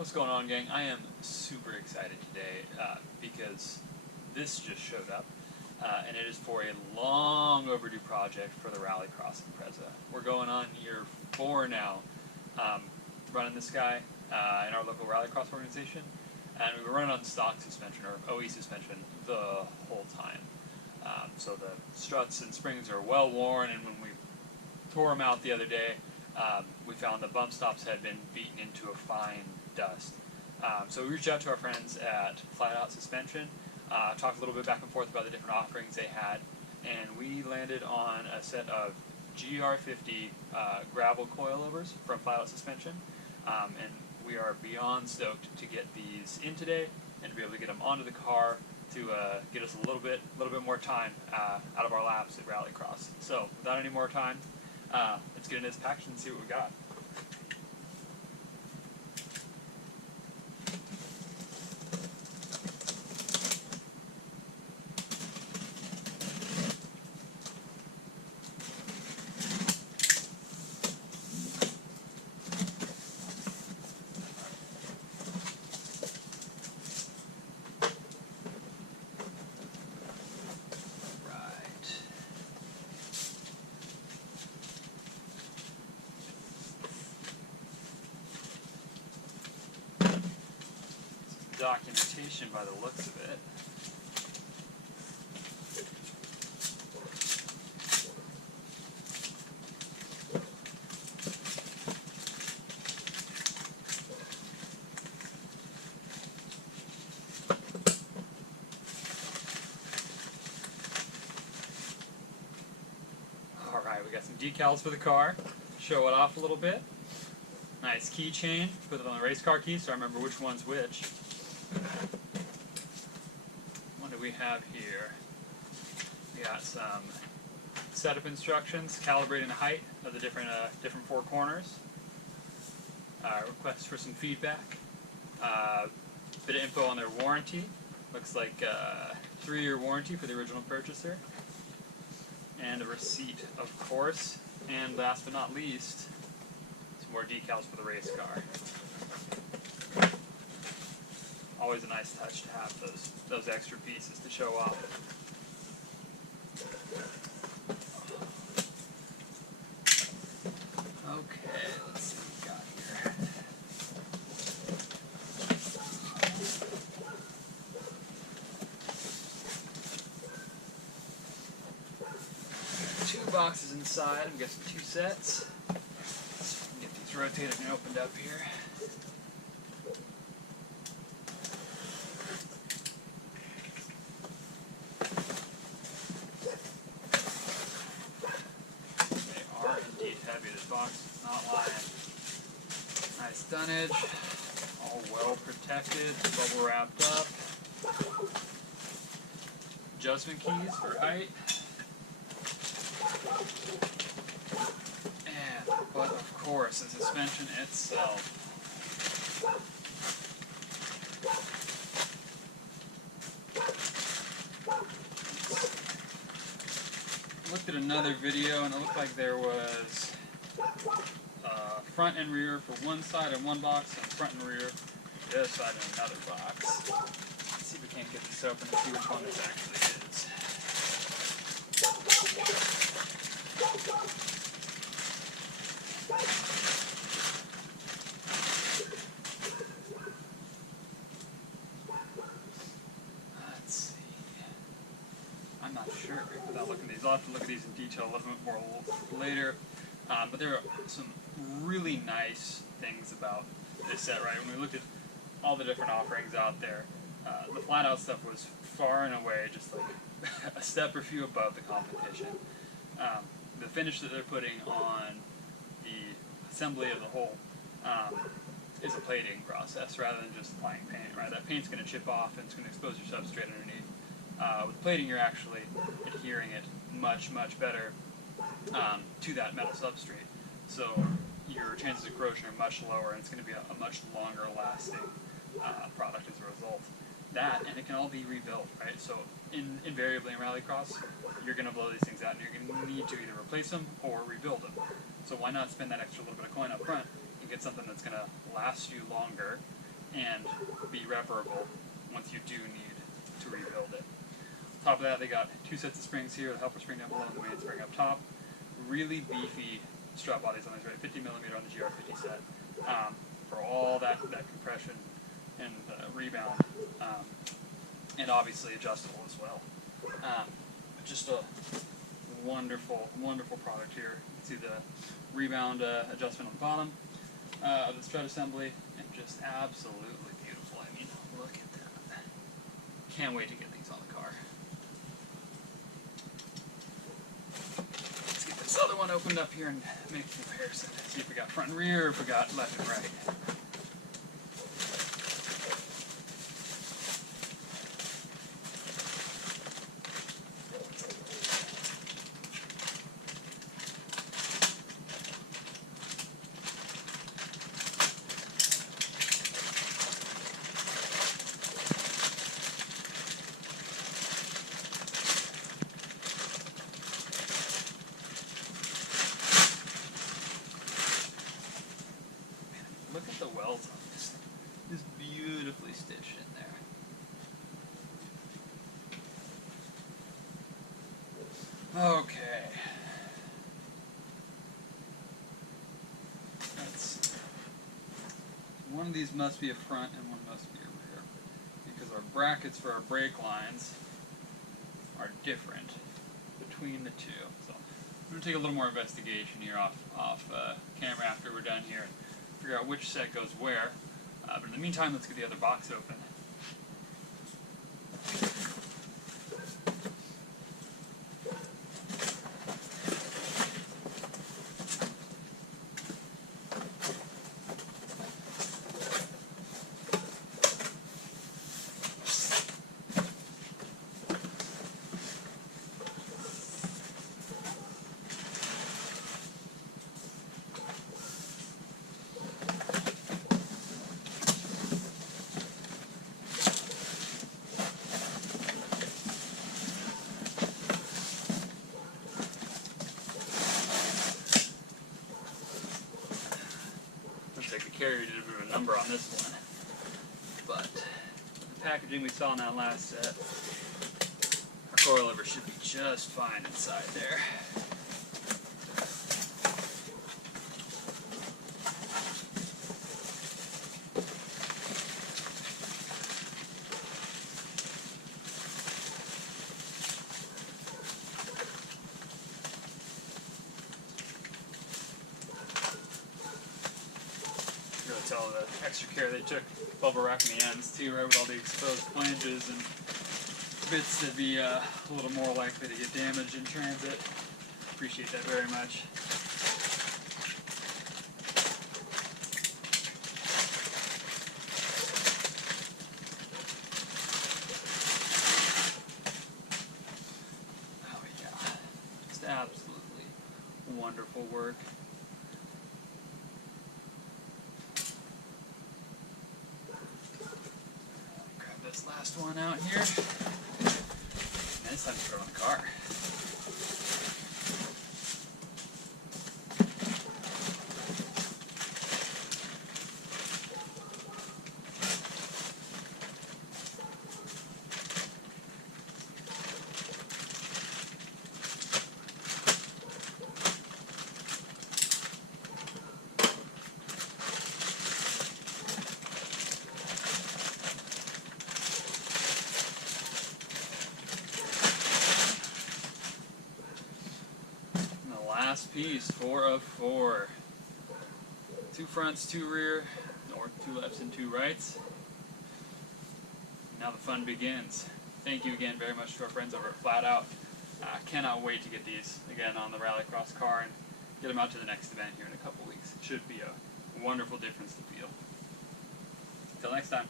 What's going on, gang? I am super excited today because this just showed up, and it is for a long overdue project for the rallycross Impreza. We're going on year 4 now, running this guy in our local rallycross organization, and we were running on stock suspension, or OE suspension, the whole time. So the struts and springs are well worn, and when we tore them out the other day, we found the bump stops had been beaten into a fine dust. So we reached out to our friends at Flatout suspension, talked a little bit back and forth about the different offerings they had, and we landed on a set of GR50 gravel coilovers from Flatout suspension, and we are beyond stoked to get these in today and to be able to get them onto the car to get us a little bit more time out of our laps at rallycross. So without any more time, let's get into this package and see what we got. Documentation by the looks of it. Alright, we got some decals for the car. Show it off a little bit. Nice keychain. Put it on the race car key so I remember which one's which. What do we have here? We got some setup instructions, calibrating the height of the different four corners. Request for some feedback. Bit of info on their warranty. Looks like a 3-year warranty for the original purchaser. And a receipt, of course. And last but not least, some more decals for the race car. Always a nice touch to have those extra pieces to show off. Okay, let's see what we got here. Two boxes inside. I'm guessing 2 sets. Let's get these rotated and opened up here. Heavy, this box is not lying. Nice dunnage, all well protected, bubble wrapped up. Adjustment keys for height. And, but of course, the suspension itself. Looked at another video and it looked like there was front and rear for one side in one box and front and rear for the other side in another box. Let's see if we can't get this open and see which one this actually is. Let's see. I'm not sure without looking at these. I'll have to look at these in detail a little bit more later. But there are some really nice things about this set, right? When we looked at all the different offerings out there, the Flatout stuff was far and away just like a step or few above the competition. The finish that they're putting on the assembly of the whole is a plating process rather than just applying paint, right? That paint's going to chip off and it's going to expose your substrate underneath. With plating, you're actually adhering it much better to that metal substrate. So your chances of corrosion are much lower, and it's going to be a much longer lasting product as a result. That, and it can all be rebuilt, right? So invariably in rallycross, you're going to blow these things out, and you're going to need to either replace them or rebuild them. So why not spend that extra little bit of coin up front and get something that's going to last you longer and be reparable once you do need to rebuild it. On top of that, they got 2 sets of springs here, the helper spring down below and the main spring up top. Really beefy strut bodies on these, right? 50mm on the GR50 set for all that compression and rebound, and obviously adjustable as well. Just a wonderful product here. You can see the rebound adjustment on the bottom of the strut assembly, and just absolutely beautiful. I mean, look at that. Can't wait to get these on the car. Let's get this other one opened up here and make a comparison. See if we got front and rear, or if we got left and right. Look at the welds on this. It's beautifully stitched in there. Okay. One of these must be a front and one must be a rear, because our brackets for our brake lines are different between the two. So I'm going to take a little more investigation here off camera after we're done here. Figure out which set goes where, but in the meantime, let's get the other box open. The carrier did a bit of a number on this one, but the packaging we saw in that last set, our coilover should be just fine inside there. Tell the extra care they took bubble wrapping the ends too, right, with all the exposed flanges and bits that'd be a little more likely to get damaged in transit. Appreciate that very much. Oh yeah, just absolutely wonderful work. This last one out here, and it's time to put it on the car. Last piece, 4 of 4. 2 fronts, 2 rear, or 2 lefts and 2 rights. Now the fun begins. Thank you again very much to our friends over at Flatout. Cannot wait to get these again on the rallycross car and get them out to the next event here in a couple weeks. It should be a wonderful difference to feel. Until next time.